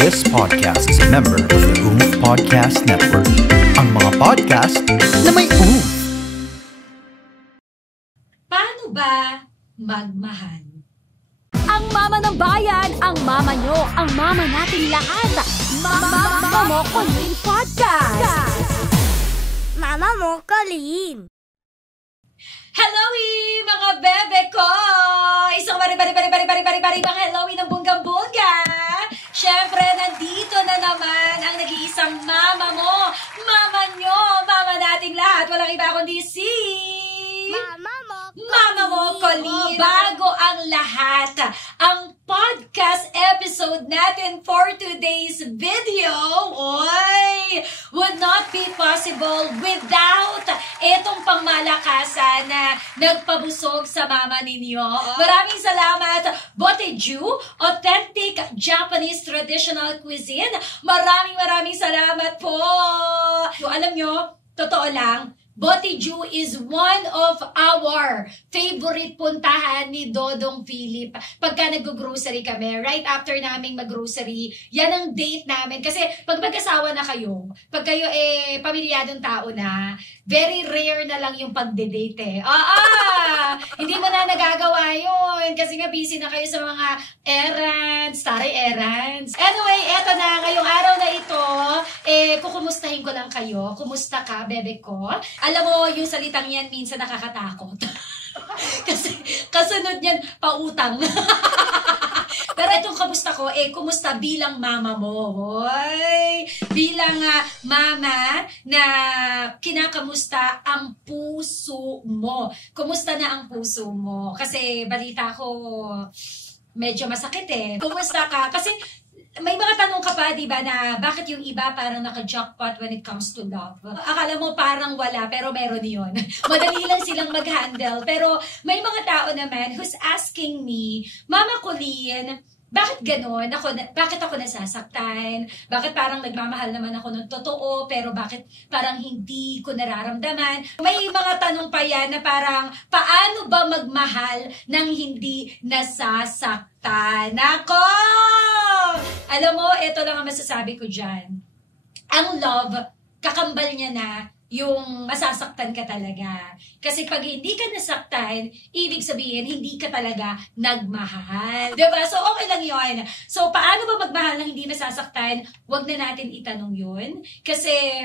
This podcast is a member of the OOF Podcast Network. Ang mga podcast na may OOF. Paano ba magmahal? Ang mama ng bayan, ang mama nyo, ang mama nating lahat. Mama Mo Colleen Podcast. Mama Mo Colleen. Hello mga bebe ko! Isang bari-bari mga hello ng bunggang-bungga! Siyempre, nandito na naman ang nag-iisang mama mo, mama nyo, mama nating lahat. Walang iba kundi si... Mama Mo Colleen. Bago ang lahat, ang podcast episode natin for today's video, would not be possible without itong pangmalakasan na nagpabusog sa mama ninyo. Maraming salamat, Boteju, Authentic Japanese Traditional Cuisine. Maraming salamat po. Alam nyo, totoo lang, Boteju is one of our favorite puntahan ni Dodong Philip. Pagka nag-grocery kami, right after naming mag-grocery, yan ang date namin. Kasi pag mag-asawa na kayo, pag kayo pamilyadong tao na, very rare na lang yung pagde-date hindi mo na nagagawa yun. Kasi nga busy na kayo sa mga errands, errands. Anyway, eto na, ngayong araw na ito, kukumustahin ko lang kayo. Kumusta ka, bebe ko? Alam mo, yung salitang yan minsan nakakatakot. Kasi kasunod yan, pautang. Pero itong kamusta ko, kumusta bilang mama mo? Bilang mama na kinakamusta ang puso mo. Kumusta na ang puso mo? Kasi balita ko, medyo masakit Kumusta ka? Kasi may mga tanong ka pa, di ba, na bakit yung iba parang naka-jackpot when it comes to love? Akala mo parang wala, pero meron yun. Madali lang silang mag-handle. Pero may mga tao naman who's asking me, Mama Colleen, bakit ganon? Bakit ako nasasaktan? Bakit parang nagmamahal naman ako ng totoo, pero bakit parang hindi ko nararamdaman? May mga tanong pa yan na parang, paano ba magmahal ng hindi nasasaktan? Nako! Alam mo, ito lang ang masasabi ko dyan. Ang love, kakambal niya na yung masasaktan ka talaga. Kasi pag hindi ka nasaktan, ibig sabihin, hindi ka talaga nagmahal. Diba? So, okay lang yun. So, paano ba magmahal ng hindi masasaktan? Huwag na natin itanong yun. Kasi,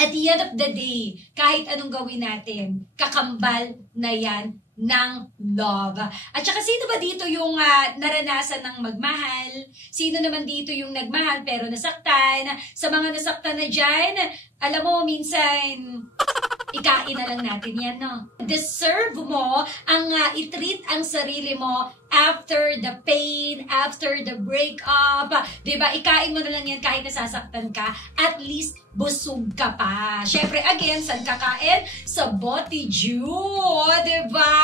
at the end of the day, kahit anong gawin natin, kakambal na yan ng love. At saka sino ba dito yung naranasan ng magmahal? Sino naman dito yung nagmahal pero nasaktan? Sa mga nasaktan na dyan, alam mo, minsan, ikain na lang natin yan, no? Deserve mo ang i-treat ang sarili mo after the pain, after the breakup. Diba? Ikain mo na lang yan kahit nasasaktan ka. At least, busog ka pa. Syempre, again, saan kakain? Sa Boteju. Diba?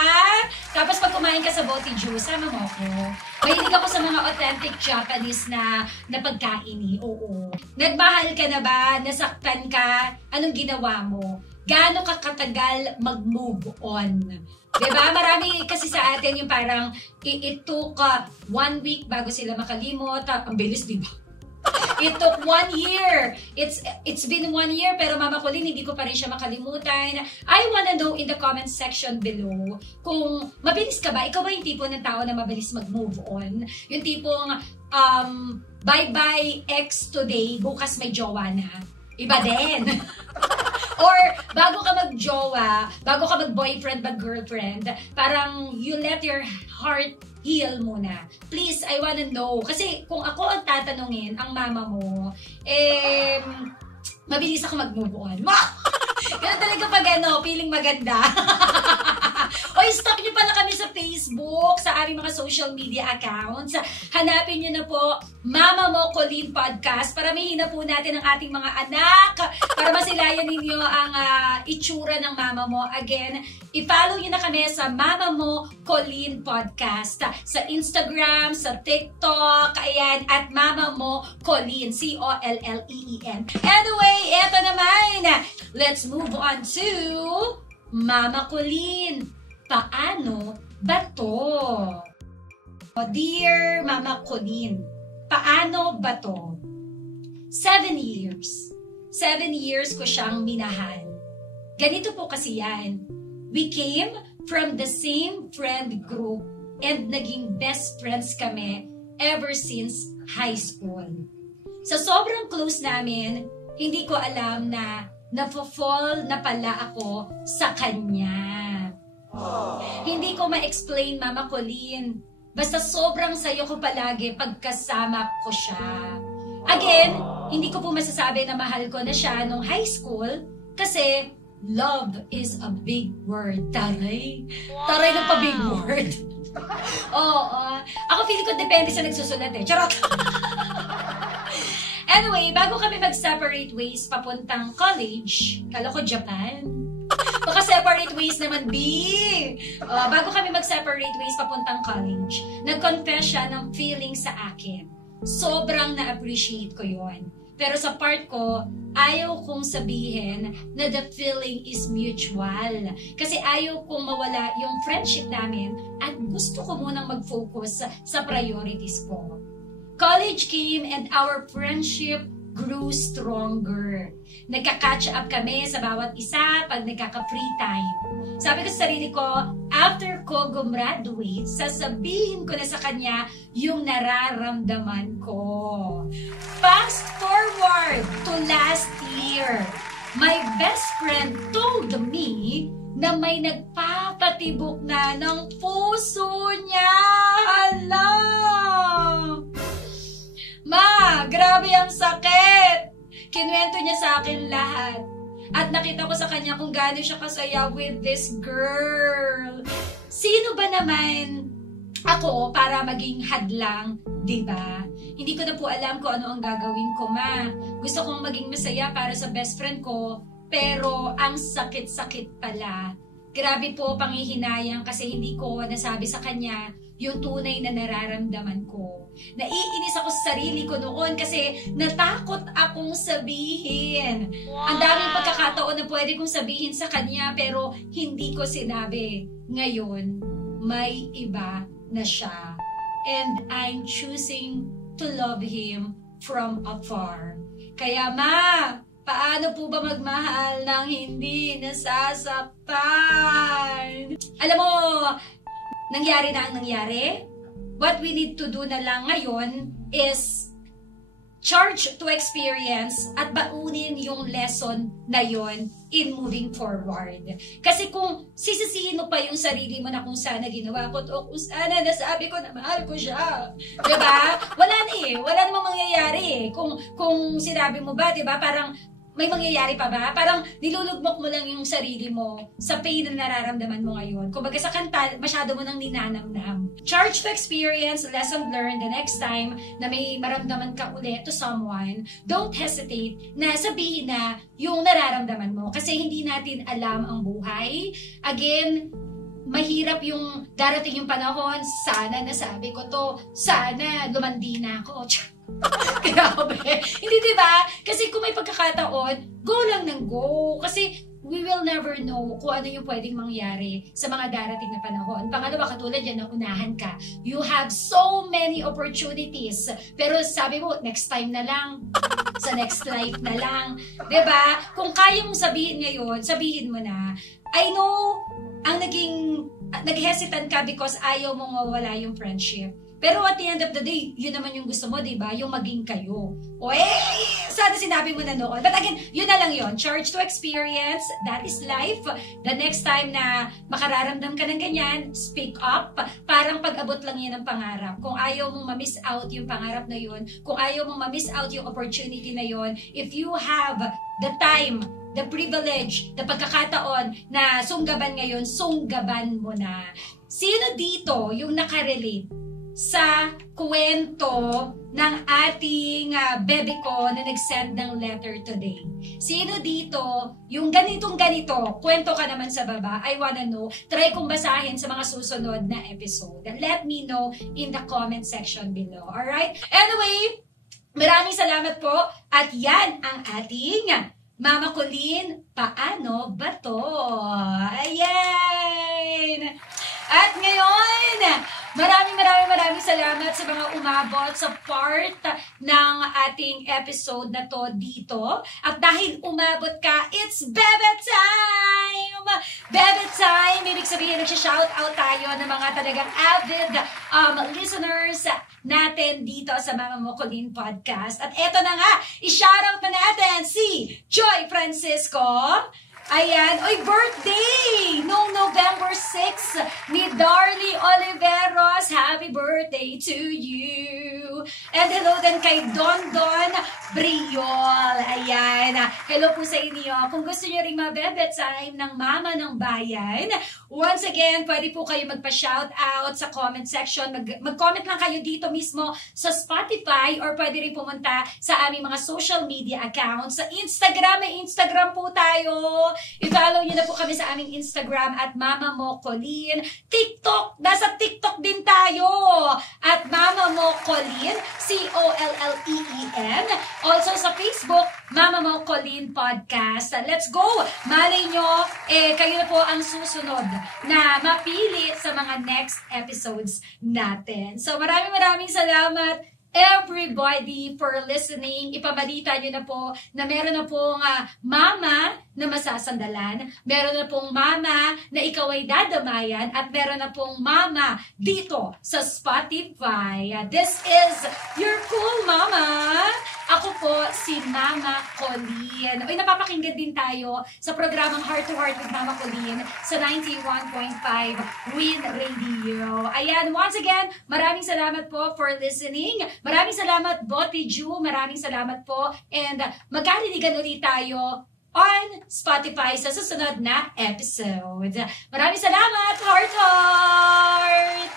Tapos pag kumain ka sa Boteju, sama mo ako. Mahilig ako sa mga authentic Japanese na pagkain Oo. Nagmahal ka na ba? Nasaktan ka? Anong ginawa mo? Gaano ka katagal mag-move on? Diba? Marami kasi sa atin yung parang it took 1 week bago sila makalimot. Ang bilis, diba? It took 1 year. It's been 1 year pero Mama Colleen, hindi ko pa rin siya makalimutan. I wanna know in the comment section below kung mabilis ka ba? Ikaw ba yung tipo ng tao na mabilis mag-move on? Yung tipong bye-bye ex today, bukas may jowa na. Iba din. Or bago ka mag-jowa, bago ka mag-boyfriend, mag-girlfriend, parang you let your heart heal muna. Please, I wanna know. Kasi kung ako ang tatanungin, ang mama mo, mabilis ako mag-move on. Ganun talaga pag feeling maganda. Oy, stop nyo pala kami sa Facebook, sa aming mga social media accounts. Hanapin nyo na po Mama Mo Colleen Podcast. Paramihin na po natin ang ating mga anak para masilayan ninyo ang itsura ng mama mo. Again, i-follow nyo na kami sa Mama Mo Colleen Podcast. Sa Instagram, sa TikTok, ayan, at Mama Mo Colleen, C-O-L-L-E-E-N. Anyway, eto naman. Let's move on to Mama Colleen. Paano ba to? Dear Mama Colleen, paano ba to? 7 years. 7 years ko siyang minahal. Ganito po kasi yan. We came from the same friend group and naging best friends kami ever since high school. Sa sobrang close namin, hindi ko alam na nafo-fall na pala ako sa kanya. Hindi ko ma-explain, Mama Colleen. Basta sobrang sayo ko palagi pagkasama ko siya. Again, hindi ko po masasabi na mahal ko na siya nung high school kasi love is a big word. Taray. Taray ng pa-big word. Oo. Ako feeling ko depende sa nagsusulat eh. Charot. Anyway, bago kami mag-separate ways papuntang college, kala ko Japan. Baka separate ways naman, B. Bago kami mag-separate ways papuntang college, nag-confess siya ng feeling sa akin. Sobrang na-appreciate ko yon. Pero sa part ko, ayaw kong sabihin na the feeling is mutual. Kasi ayaw kong mawala yung friendship namin at gusto ko munang mag-focus sa priorities ko. College came and our friendship grew stronger. Nagka-catch up kami sa bawat isa pag nagkaka-free time. Sabi ko sa sarili ko, after ko gumraduate, sasabihin ko na sa kanya yung nararamdaman ko. Fast forward to last year. My best friend told me na may nagpapatibok na ng puso niya. Hala! Ma, grabe ang sakit! Kinuwento niya sa akin lahat. At nakita ko sa kanya kung gaano siya kasaya with this girl. Sino ba naman ako para maging hadlang, diba? Hindi ko na po alam kung ano ang gagawin ko, ma. Gusto kong maging masaya para sa best friend ko, pero ang sakit-sakit pala. Grabe po panghihinayang kasi hindi ko nasabi sa kanya yung tunay na nararamdaman ko. Naiinis ako sa sarili ko noon kasi natakot akong sabihin. Wow. Ang daming pagkakataon na pwede kong sabihin sa kanya pero hindi ko sinabi. Ngayon, may iba na siya. And I'm choosing to love him from afar. Kaya ma, paano po ba magmahal ng hindi nasasaktan? Alam mo, nangyari na ang nangyari. What we need to do na lang ngayon is charge to experience at baunin yung lesson na yon in moving forward. Kasi kung sisisihin mo pa yung sarili mo na kung sana ginawa ko to, kung sana nasabi ko na mahal ko siya. Diba? Wala na eh. Wala namang mangyayari eh. Kung sinabi mo ba, diba? Parang may mangyayari pa ba? Parang nilulugmok mo lang yung sarili mo sa pain na nararamdaman mo ngayon. Kumbaga sa kanta, masyado mo nang ninanamnam. Charge to experience, lesson learned the next time na may maramdaman ka ulit to someone, don't hesitate na sabihin na yung nararamdaman mo. Kasi hindi natin alam ang buhay. Again, mahirap yung darating yung panahon, sana nasabi ko to, sana lumandi na ako. Grabe. Hindi diba? Kasi kung may pagkakataon, go lang ng go. Kasi we will never know kung ano yung pwedeng mangyari sa mga darating na panahon. Pangalawa, katulad yan, unahan ka. You have so many opportunities. Pero sabi mo, next time na lang. Sa next life na lang. Diba? Kung kaya mong sabihin ngayon, sabihin mo na. I know, nag-hesitant ka because ayaw mong mawala yung friendship. Pero at the end of the day, yun naman yung gusto mo, diba? Yung maging kayo. O sana sinabi mo na noon. But again, yun na lang yun. Charge to experience. That is life. The next time na makararamdam ka ng ganyan, speak up. Parang pag-abot lang yan ng pangarap. Kung ayaw mong ma-miss out yung pangarap na yun, kung ayaw mong ma-miss out yung opportunity na yun, if you have the time, the privilege, the pagkakataon na sunggaban ngayon, sunggaban mo na. Sino dito yung nakarelate sa kwento ng ating bebe ko na nag-send ng letter today? Sino dito yung ganitong-ganito? Kwento ka naman sa baba. I wanna know. Try kong basahin sa mga susunod na episode. Let me know in the comment section below. Alright? Anyway, maraming salamat po. At yan ang ating Mama Colleen, paano ba to? Ayan! At ngayon, Maraming salamat sa mga umabot sa part ng ating episode na to dito. At dahil umabot ka, it's Bebe Time! Bebe Time! Ibig sabihin, nagsha-shoutout tayo ng mga talagang avid listeners natin dito sa Mama Mo Colleen Podcast. At eto na nga, i-shoutout na natin si Joy Francisco. Ayan, oy, birthday! Noong November 6 ni Darly Oliveros. Happy birthday to you! And hello din kay Don Briol. Ayan, hello po sa inyo. Kung gusto nyo rin mabebe time ng Mama ng Bayan, once again, pwede po kayo magpa-shoutout sa comment section. Mag-comment lang kayo dito mismo sa Spotify or pwede rin pumunta sa aming mga social media accounts. Sa Instagram, may Instagram po tayo. I-follow nyo na po kami sa aming Instagram at Mama Mo Colleen. TikTok, nasa TikTok din tayo at Mama Mo Colleen, COLLEEN. Also sa Facebook, Mama Mo Colleen Podcast. Let's go! Malay nyo, kayo na po ang susunod na mapili sa mga next episodes natin. So maraming salamat everybody for listening. Ipabalita nyo na po na meron na pong mama na masasandalan, meron na pong mama na ikaw ay dadamayan, at meron na pong mama dito sa Spotify. This is your cool mama. Ako po si Mama Colleen. Uy, napapakinggan din tayo sa programang Heart to Heart with Mama Colleen sa 91.5 Win Radio. Ayan, once again, maraming salamat po for listening. Maraming salamat, Botti Ju. Maraming salamat po. And magkaliligan ulit tayo on Spotify sa susunod na episode. Maraming salamat, Heart Heart!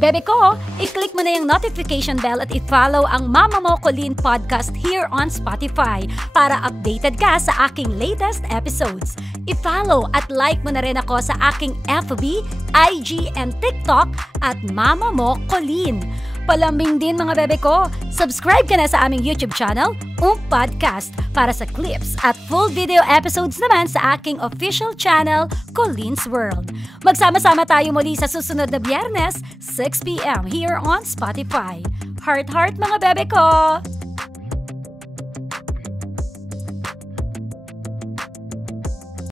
Bebe ko, i-click mo na yung notification bell at i-follow ang Mama Mo Colleen Podcast here on Spotify para updated ka sa aking latest episodes. I-follow at like mo na rin ako sa aking FB, IG, and TikTok at Mama Mo Colleen. Palambing din mga bebe ko, subscribe ka na sa aming YouTube channel, Podcast, para sa clips at full video episodes naman sa aking official channel, Colleen's World. Magsama-sama tayo muli sa susunod na Biyernes, 6 p.m. here on Spotify. Heart, heart mga bebe ko!